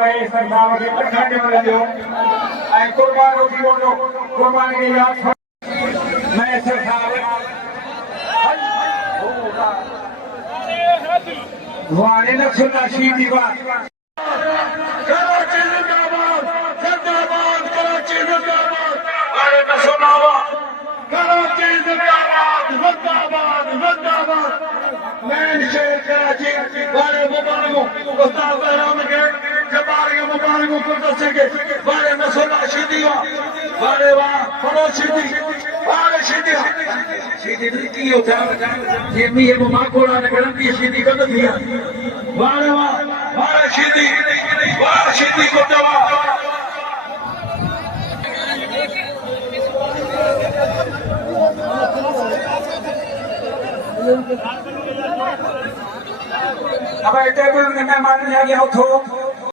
मैं सरदार के प्रखंड में जो आई कुर्बान रोटी बोलो कुर्बान की याद मैं सरदार वाले न सुनना शीती बात कराची जिंदाबाद जिंदाबाद कराची जिंदाबाद वाले न सुनावा कराची जिंदाबाद जिंदाबाद जिंदाबाद मैं शेर कराची वाले मुबारक उस्ताद रहमान के जबार मुबारक को दसेंगे वाले न सुनना शीती वाले वाह फलो शीती वाले शीती शीती की होता ये मी ये माकोड़ा ने गलती शीती कर दिया वाले वाह शीती को दवा अब टेबल में मेहमान आ गया हो